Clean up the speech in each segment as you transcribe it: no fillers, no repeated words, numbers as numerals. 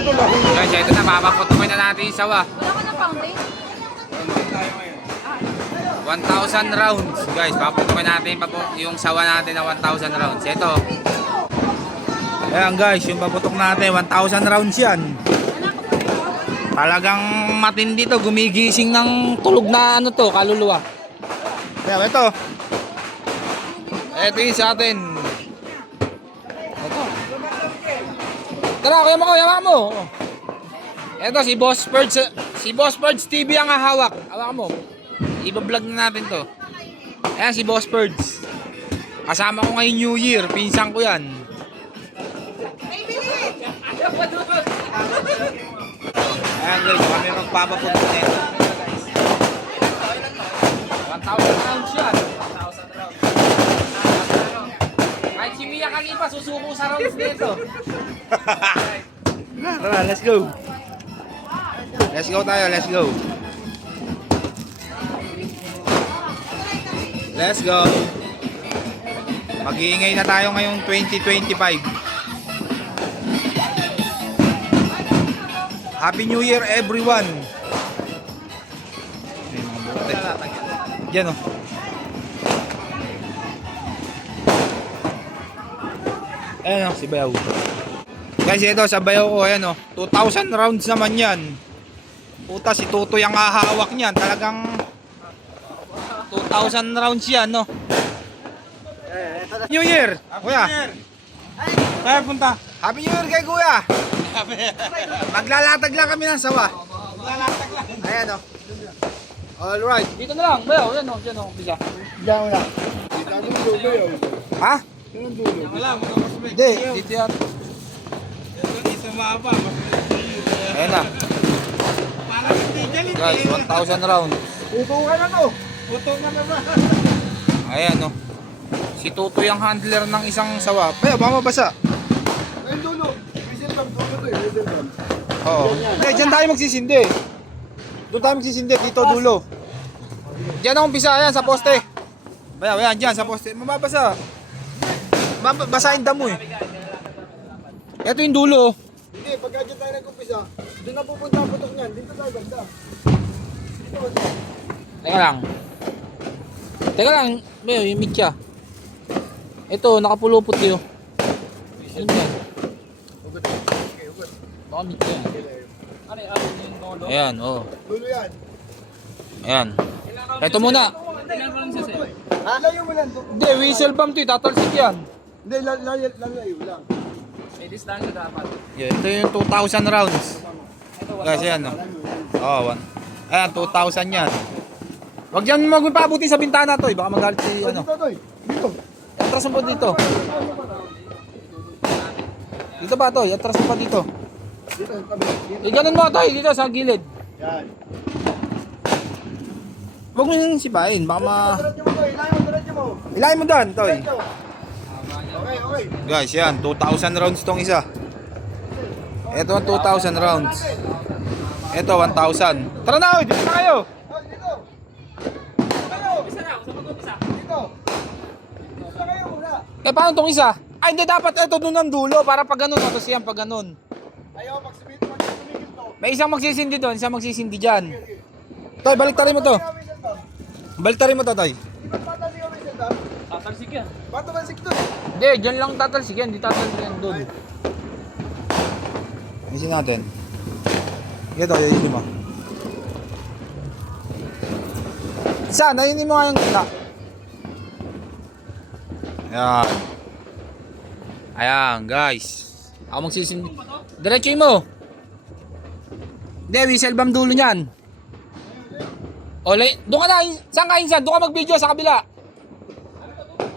Guys, ito na, papaputukin na natin yung sawa. Wala ka ng fountain? 1,000 rounds. Guys, papaputukin natin yung sawa natin na 1,000 rounds. Ito. Ayan guys, yung paputok natin, 1,000 rounds yan. Talagang matindi to, gumigising ng tulog na ano to, kaluluwa. Ayan, ito. Ito yung sa atin. Ito. Tara, kuya mo. Ito, si Boss Birds TV ang hahawak. Hawakan mo. Iba-vlog na natin to. Ayan, si Boss Birds. Kasama ko ngayon New Year, pinsan ko yan. Ayan guys, kami magpapapunta nito. 1,000 rounds yan. 1,000 rounds. Kahit si Mia Khalifa susuko sa rounds nito. Tara, let's go. Let's go tayo, let's go. Let's go. Mag-iingay na tayo ngayong 2025. Happy New Year everyone. Diyan o. Ayan o, si Bayaw. Guys, ito sa Bayaw ko, ayan o. 2,000 rounds naman yan. Puta, si Tutoy ang hahawak niyan. Talagang 2,000 rounds yan, no? New Year! Kuya! Kaya punta. Happy New Year kay Kuya! Maglalatag lang kami ng sawa. Maglalatag lang. Ayan o. Alright. Dito na lang. Bayaw, yan o. Diyan o. Bisa. Diyan mo na. Dito ang dulo bayaw. Ha? Dito ang dulo. Hindi. Dito yan. Dito maaba. Ayan na. Guys, 1,000 rounds. Puto ka na to. Puto ka na ba? Ayan o. Si Tutoy ang handler ng isang sawa. Bayaw, baka mabasa. Ayun dulo. Whistle bomb. Dulo to eh. Whistle bomb. Oo. Hindi, dyan tayo magsisindi. Doon tayo magsisindi. Dito dulo. Diyan ang umpisa. Ayan, sa poste. Bayaw, ayan, dyan sa poste. Mababasa. Basahin damo eh. Ito yung dulo. Hindi, pagka dyan tayo nag-umpisa, doon na pupunta ang putok niyan. Dito tayo banda. Dito banda. Teka lang. Teka lang. Bayaw, yung mitya. Ito, nakapulupot yun. Ano yan? Ugot. Okay, ugot. Baka mitya. Ano yung dulo? Ayan, oo. Dulo yan. Ayan. Ito muna. Ha? Layo mo lang. Hindi, whistle bomb to. Tatalsik yan. Hindi, lalayo lang. Yeah, ito yung 2,000 rounds. Guys, yan no. Oh, ayan, 2,000 yan. Huwag dyan magpabuti sa bintana to. Baka magalit si ano. Dito, Toy. Dito. Atras mo pa dito. Dito ba to? Atras mo pa dito. Dito, tabi. Ganun mo to. Dito sa gilid. Yan. Huwag mo yung sipain. Baka ma... Diretso mo, Toy. Diretso mo. Ilahin mo doon, Toy. Diretso. Okay, okay. Guys, yan. 2,000 rounds tong isa. Ito ang 2,000 rounds. Ito, 1,000. Tara na, oy. Dito na kayo. Oh, dito. Isa na. Dito. Dito kayo muna. Eh, paano tong isa? Ay, hindi. Dapat ito doon ang dulo. Para pag ganun. Tapos yan, pag ganun. Ayaw, pag tumigil to. May isang magsisindi doon. Isang magsisindi dyan. Toy, baliktarin mo to. Baliktarin mo to, Toy. Di ba tatalsik ang whistle bomb? Tatalsik yan. Ba't tumalsik to? Hindi, dyan lang tatalsik yan. Di tatalsik yan doon. Isin natin. Ito, isin mo. Isa, naiinin mo nga yung gitna. Ayan. Ayan, guys. Ako magsisindi. Diretso mo. Hindi, whistle bomb dulo niyan. Ole, doon ka na. Saan ka, Insan? Doon ka mag-video sa kabila.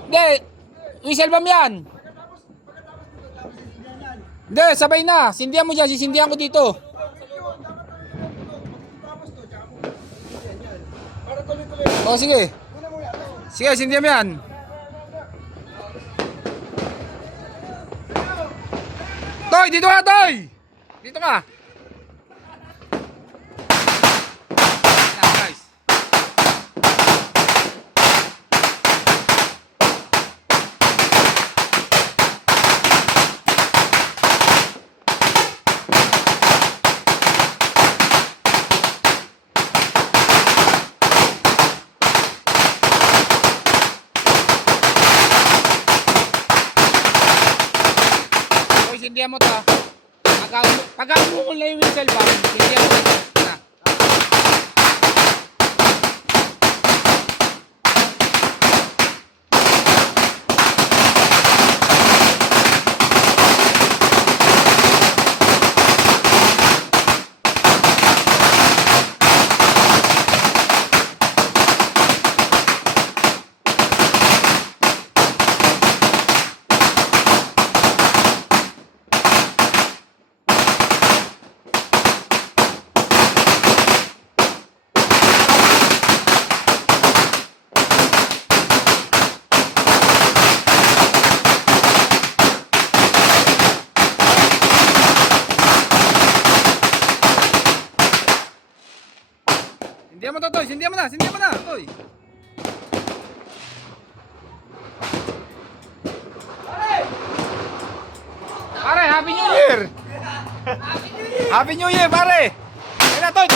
Hindi, whistle bomb yan. Hindi, sabay na. Sindihan mo dyan, sisindihan ko dito. Para tuloy-tuloy. O, sige. Muna muna. Sige, sindihan mo yan. Toy, dito ka, Toy! Dito ka. Ayan, guys. Pagka umukol na yung whistle ba, hindi ako na. Sindihan mo to, Toy. Sindihan mo na, Toy. Pare, Happy New Year! Happy New Year, pare! Ayun na, Toy!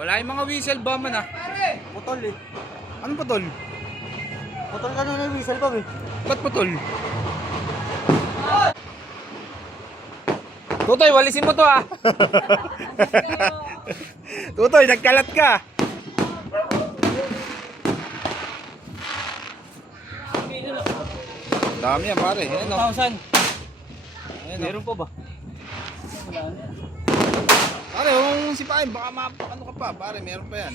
Wala yung mga whistle ba man ah. Putol eh. Anong putol? Putol ka na yung whistle bomb eh. Ba't putol? Tutoy, walisin mo to ah. Tutoy, nagkalat ka. Dami yan pare. Ayan, oh. 1,000. Ayan, oh. Meron po ba? Pare, kung sipain, baka ano ka pa, pare, meron pa yan.